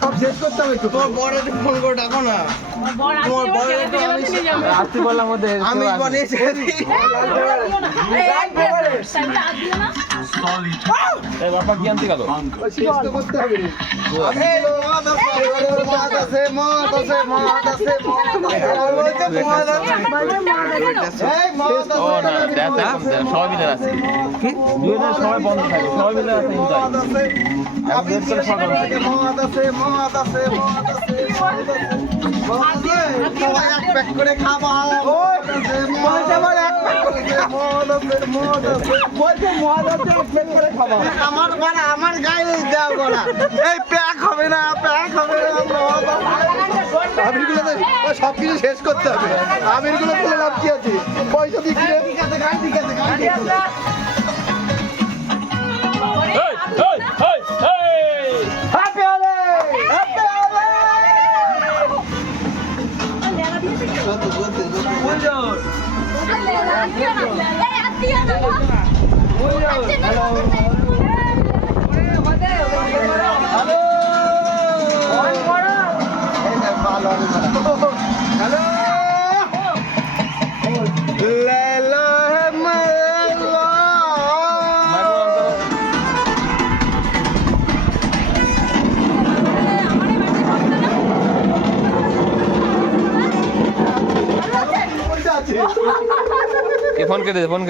সব শেষ করতে হবে তো। তোমার বড় ফোন করে ডাকো না। আসতে বললাম ওদের আমি বানিয়েছি। এই বাবা কি আনতে গেল? শেষ তো করতে হবে। সবাই মিলে আছে সবাই বন্ধ থাকে সবাই মিলে আছে আমার গায়ে দেওয়া বলা এই প্যাক হবে না প্যাক হবে না আবিরগুলো সবকিছু শেষ করতে হবে আবিরগুলো ফেলে লাভ কি আছে পয়সা দিয়ে কিনে ফোন করে দে বন্ধ